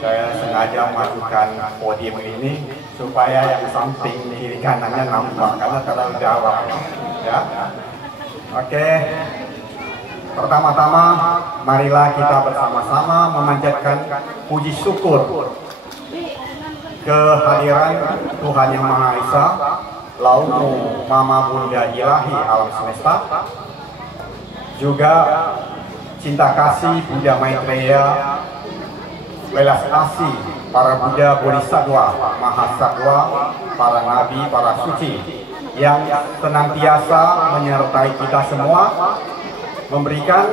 Saya sengaja memajukan podium ini supaya yang samping kiri kanannya nampak karena terlalu jauh. Ya. Oke. Pertama-tama marilah kita bersama-sama memanjatkan puji syukur kehadiran Tuhan Yang Maha Esa, Laumu Mama Bunda Ilahi alam semesta, juga cinta kasih Buddha Maitreya, welas asih para Buddha Bodhisattva, Mahasatwa, para nabi, para suci yang senantiasa menyertai kita semua, memberikan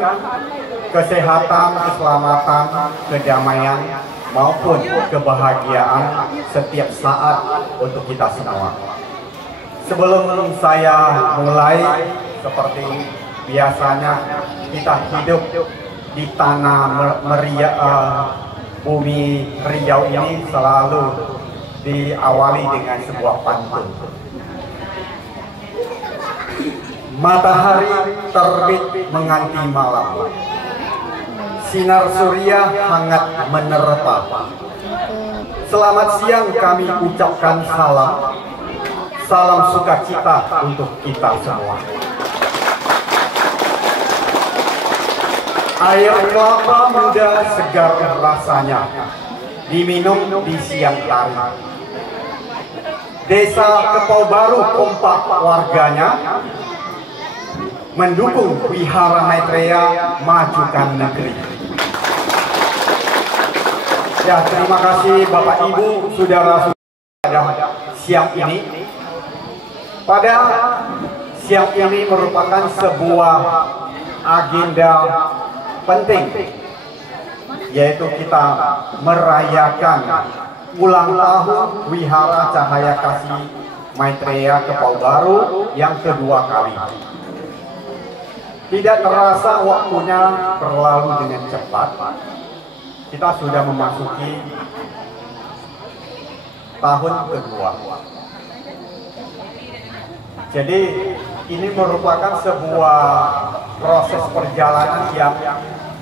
kesehatan, keselamatan, kedamaian, maupun kebahagiaan setiap saat untuk kita semua. Sebelum saya mulai, seperti biasanya kita hidup di tanah bumi Riau ini selalu diawali dengan sebuah pantun. Matahari terbit menganti malam, sinar surya hangat menerpa. Selamat siang kami ucapkan salam, salam sukacita untuk kita semua. Air kelapa muda segar rasanya, diminum di siang hari. Desa Kepau Baru kompak warganya, mendukung Wihara Maitreya majukan negeri. Ya, terima kasih Bapak Ibu, saudara-saudara siang ini. Pada siang ini merupakan sebuah agenda penting, yaitu kita merayakan ulang tahun Wihara Cahaya Kasih Maitreya Kepau Baru yang kedua kali. Tidak terasa waktunya berlalu dengan cepat. Kita sudah memasuki tahun kedua. Jadi ini merupakan sebuah proses perjalanan yang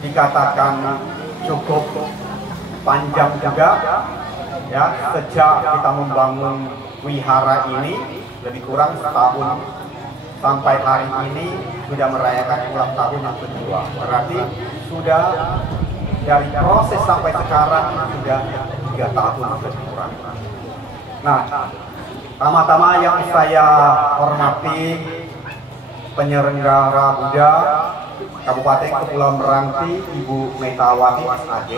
dikatakan cukup panjang juga, ya, sejak kita membangun wihara ini lebih kurang setahun, sampai hari ini sudah merayakan ulang tahun yang kedua. Berarti sudah dari proses sampai sekarang sudah 3 tahun lebih kurang. Nah, pertama-tama yang saya hormati penyelenggara Buddha Kabupaten Kepulauan Meranti, Ibu Metawati SAG.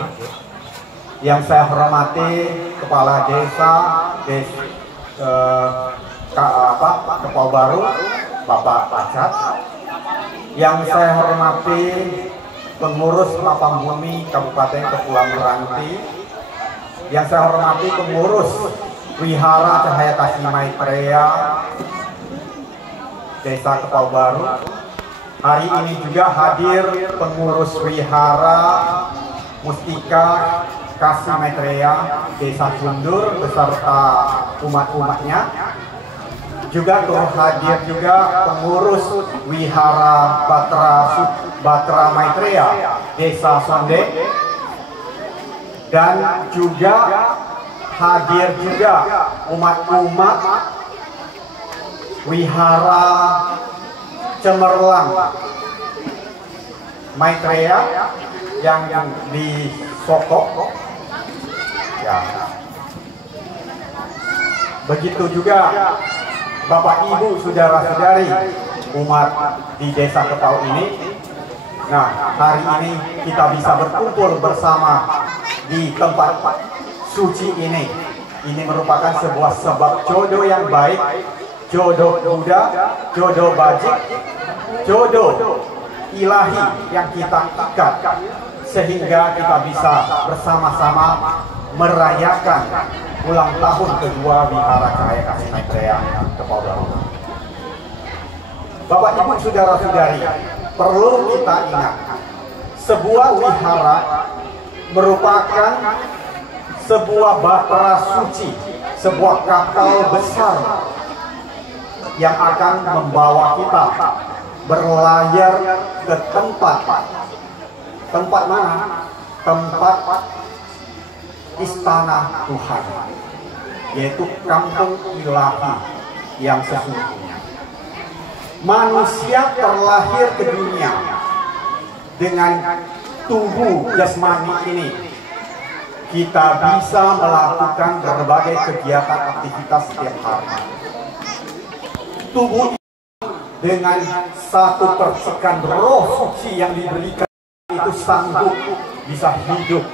Yang saya hormati Kepala Desa Kepau Baru, Bapak Pacat. Yang saya hormati pengurus lapang bumi Kabupaten Kepulauan Meranti. Yang saya hormati pengurus Wihara Cahaya Kasih Maitreya Desa Kepau Baru. Hari ini juga hadir pengurus Wihara Mustika Kasih Maitreya Desa Sundur beserta umat-umatnya. Juga turut hadir juga pengurus Wihara Batra Maitreya Desa Sonde, dan juga hadir juga umat-umat Wihara Cemerlang Maitreya yang di Sokok. Ya. Begitu juga Bapak Ibu saudara-saudari umat di Desa Kepau ini. Nah, hari ini kita bisa berkumpul bersama di tempat suci ini. Ini merupakan sebuah sebab jodoh yang baik, jodoh Buddha, jodoh bajik, jodoh ilahi yang kita ikat, sehingga kita bisa bersama-sama merayakan ulang tahun kedua Wihara Cahaya Kasih Maitreya Kepau Baru. Bapak Ibu saudara-saudari, perlu kita ingat, sebuah wihara merupakan sebuah batra suci, sebuah kapal besar yang akan membawa kita berlayar ke tempat mana? Tempat istana Tuhan, yaitu kampung ilahi yang sesungguhnya. Manusia terlahir ke dunia dengan tubuh jasmani ini. Kita bisa melakukan berbagai kegiatan aktivitas setiap hari. Tubuh dengan satu percikan roh suci yang diberikan itu sanggup bisa hidup.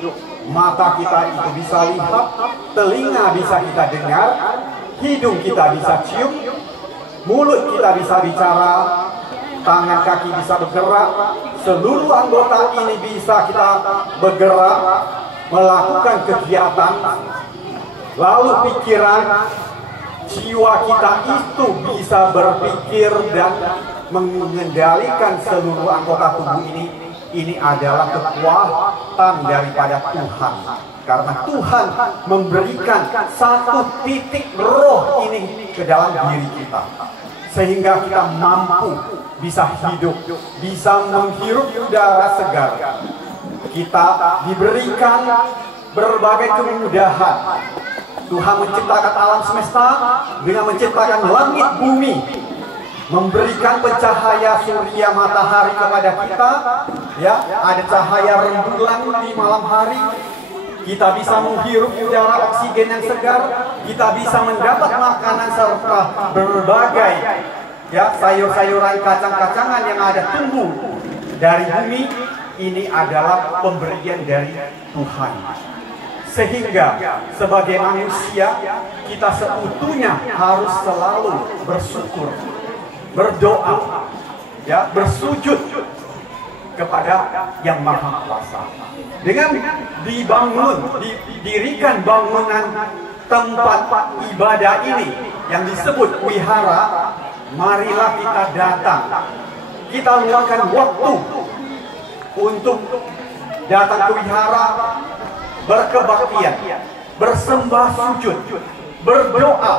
Mata kita itu bisa lihat, telinga bisa kita dengar, hidung kita bisa cium, mulut kita bisa bicara, tangan kaki bisa bergerak, seluruh anggota ini bisa kita bergerak, melakukan kegiatan, lalu pikiran, jiwa kita itu bisa berpikir dan mengendalikan seluruh anggota tubuh ini. Ini adalah kekuatan daripada Tuhan. Karena Tuhan memberikan satu titik roh ini ke dalam diri kita. Sehingga kita mampu bisa hidup, bisa menghirup udara segar. Kita diberikan berbagai kemudahan. Tuhan menciptakan alam semesta dengan menciptakan langit bumi, memberikan pencahaya surya matahari kepada kita, ya, ada cahaya rembulan di malam hari. Kita bisa menghirup udara oksigen yang segar, kita bisa mendapat makanan serta berbagai, ya, sayur-sayuran, kacang-kacangan yang ada tumbuh dari bumi. Ini adalah pemberian dari Tuhan. Sehingga sebagai manusia kita seutuhnya harus selalu bersyukur, berdoa, ya, bersujud kepada Yang Maha Kuasa. Dengan didirikan bangunan tempat ibadah ini yang disebut wihara, marilah kita datang. Kita luangkan waktu untuk datang ke wihara, berkebaktian, bersembah sujud, berdoa.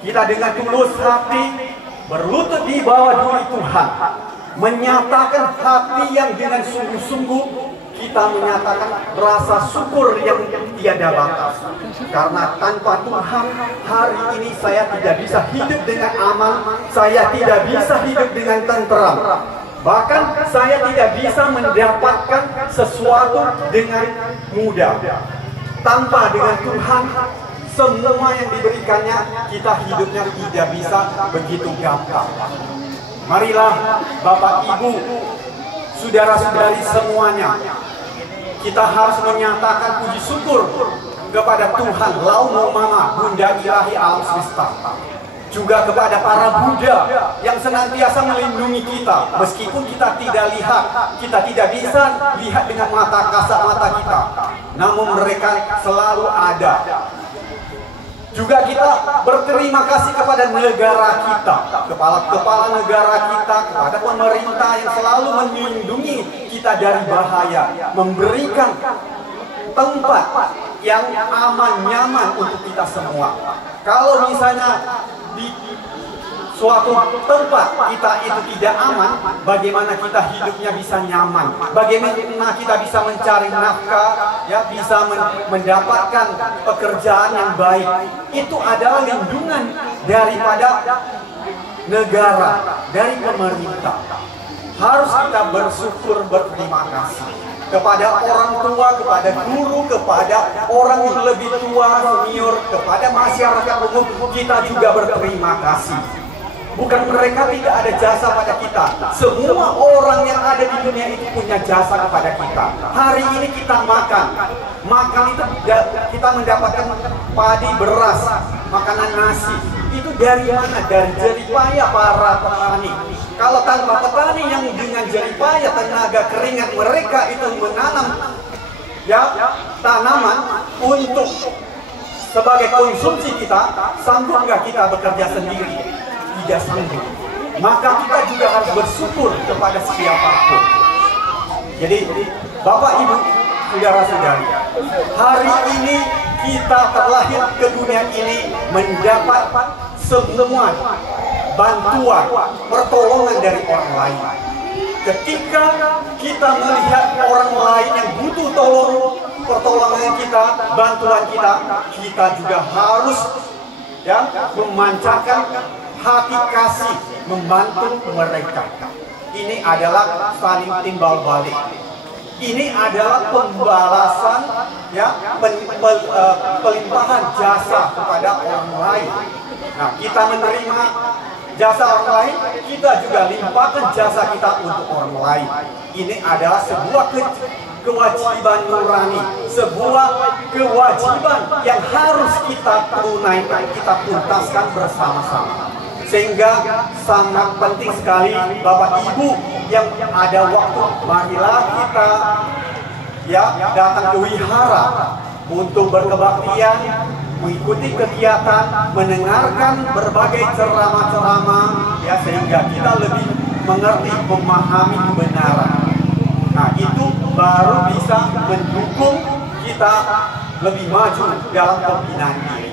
Kita dengan tulus hati berlutut di bawah diri Tuhan, menyatakan hati yang dengan sungguh-sungguh kita menyatakan rasa syukur yang tiada batas. Karena tanpa Tuhan hari ini saya tidak bisa hidup dengan aman, saya tidak bisa hidup dengan tenteram. Bahkan saya tidak bisa mendapatkan sesuatu dengan mudah. Tanpa dengan Tuhan, semua yang diberikannya, kita hidupnya tidak bisa begitu gampang. Marilah Bapak Ibu, saudara-saudari semuanya, kita harus menyatakan puji syukur kepada Tuhan, Laumu Mama, Bunda Ilahi Alam Semesta. Juga kepada para Buddha yang senantiasa melindungi kita. Meskipun kita tidak lihat, kita tidak bisa lihat dengan mata kasat mata kita, namun mereka selalu ada. Juga kita berterima kasih kepada negara kita, kepala-kepala negara kita, kepada pemerintah yang selalu melindungi kita dari bahaya, memberikan tempat yang aman, nyaman untuk kita semua. Kalau misalnya di suatu tempat kita itu tidak aman, bagaimana kita hidupnya bisa nyaman? Bagaimana kita bisa mencari nafkah, ya, bisa mendapatkan pekerjaan yang baik? Itu adalah lindungan daripada negara, dari pemerintah. Harus kita bersyukur, berterima kasih kepada orang tua, kepada guru, kepada orang yang lebih tua, senior, kepada masyarakat umum. Kita juga berterima kasih. Bukan mereka tidak ada jasa pada kita. Semua orang yang ada di dunia itu punya jasa kepada kita. Hari ini kita makan. Makan itu kita mendapatkan padi, beras, makanan nasi. Itu dari mana? Dari jerih payah para petani. Kalau tanpa petani yang dengan jerih payah, tenaga keringat mereka itu menanam, ya, tanaman untuk sebagai konsumsi kita, sanggup nggak kita bekerja sendiri? Tidak sanggup. Maka kita juga harus bersyukur kepada siapapun. Jadi Bapak Ibu, saudara-saudari, hari ini kita terlahir ke dunia ini mendapat semua bantuan, pertolongan dari orang lain. Ketika kita melihat orang lain yang butuh tolong, pertolongan kita, bantuan kita, kita juga harus ya memancarkan hati kasih membantu mereka. Ini adalah saling timbal balik. Ini adalah pembalasan ya pelimpahan jasa kepada orang lain. Nah, kita menerima jasa orang lain, kita juga limpahkan jasa kita untuk orang lain. Ini adalah sebuah kewajiban nurani, sebuah kewajiban yang harus kita tunaikan, kita tuntaskan bersama-sama. Sehingga sangat penting sekali Bapak Ibu yang ada waktu, marilah kita ya datang ke wihara untuk berkebaktian, mengikuti kegiatan, mendengarkan berbagai ceramah-ceramah ya, sehingga kita lebih mengerti, memahami kebenaran. Nah, itu baru bisa mendukung kita lebih maju dalam pembinaan diri.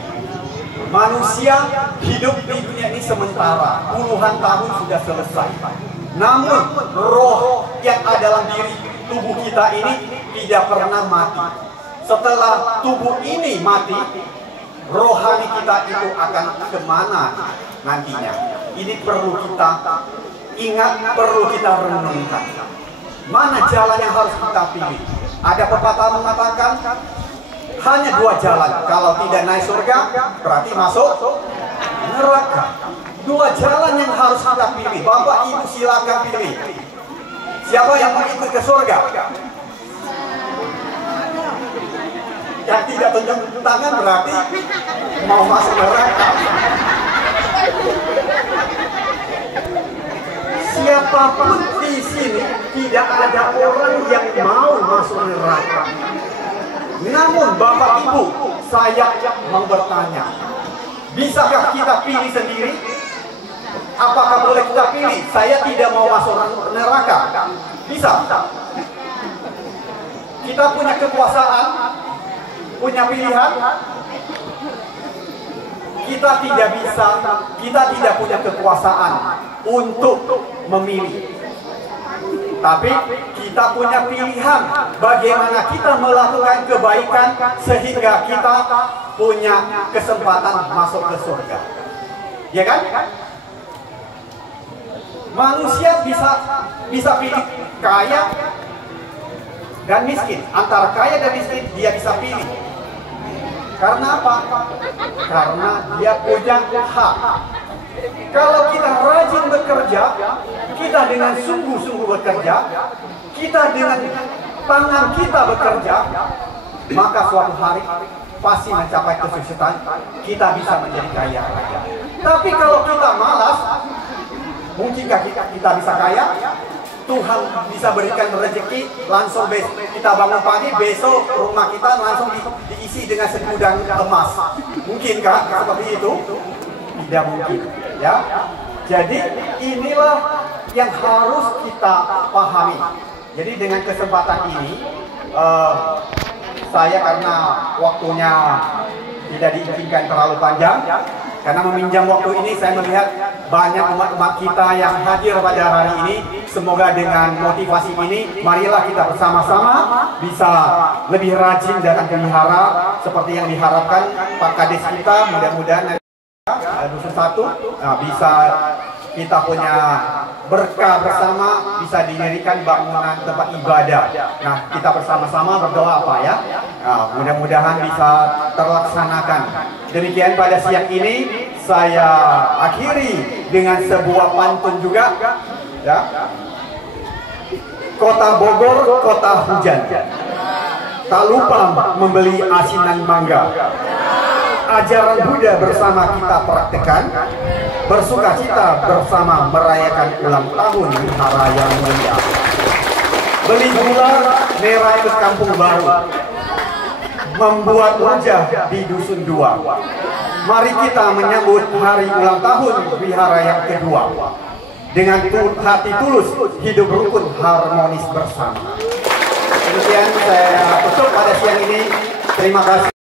Manusia hidup di dunia ini sementara, puluhan tahun sudah selesai. Namun roh yang ada dalam diri tubuh kita ini tidak pernah mati. Setelah tubuh ini mati, rohani kita itu akan kemana nantinya? Ini perlu kita ingat, perlu kita renungkan. Mana jalan yang harus kita pilih? Ada pepatah mengatakan hanya dua jalan. Kalau tidak naik surga, berarti masuk neraka. Dua jalan yang harus kita pilih. Bapak Ibu silakan pilih. Siapa yang mau ikut ke surga? Yang tidak tunjuk tangan berarti mau masuk neraka. Siapapun di sini tidak ada orang yang mau masuk neraka. Namun Bapak Ibu, saya mau bertanya, bisakah kita pilih sendiri? Apakah boleh kita pilih? Saya tidak mau masuk neraka. Bisa. Kita punya kekuasaan, punya pilihan. Kita tidak bisa, kita tidak punya kekuasaan untuk memilih. Tapi kita punya pilihan bagaimana kita melakukan kebaikan sehingga kita punya kesempatan masuk ke surga. Ya kan? Manusia bisa pilih kaya dan miskin. Antara kaya dan miskin dia bisa pilih. Karena apa? Karena dia punya hak. Kalau kita rajin bekerja, kita dengan sungguh-sungguh bekerja, kita dengan tangan kita bekerja, maka suatu hari pasti mencapai kesuksesan, kita bisa menjadi kaya raya. Tapi kalau kita malas, mungkinkah kita bisa kaya? Tuhan bisa berikan rezeki langsung kita bangun pagi, besok rumah kita langsung diisi dengan segudang emas. Mungkinkah seperti itu? Tidak mungkin, ya. Jadi inilah yang harus kita pahami. Jadi dengan kesempatan ini, saya karena waktunya tidak diizinkan terlalu panjang, karena meminjam waktu ini saya melihat banyak umat-umat kita yang hadir pada hari ini. Semoga dengan motivasi ini, marilah kita bersama-sama bisa lebih rajin datang ke wihara seperti yang diharapkan Pak Kades kita. Mudah-mudahan Dusun 1 bisa kita punya berkah bersama, bisa didirikan bangunan tempat ibadah. Nah, kita bersama-sama berdoa apa ya? Nah, mudah-mudahan bisa terlaksanakan. Demikian pada siang ini saya akhiri dengan sebuah pantun juga, ya. Kota Bogor, kota hujan. Tak lupa membeli asinan mangga. Ajaran Buddha bersama kita praktekkan, bersuka cita bersama merayakan ulang tahun wihara yang mulia. Beli gula merah ke kampung baru, membuat wajah di dusun 2. Mari kita menyambut hari ulang tahun wihara yang kedua dengan hati tulus, hidup rukun harmonis bersama. Demikian saya tutup pada siang ini. Terima kasih.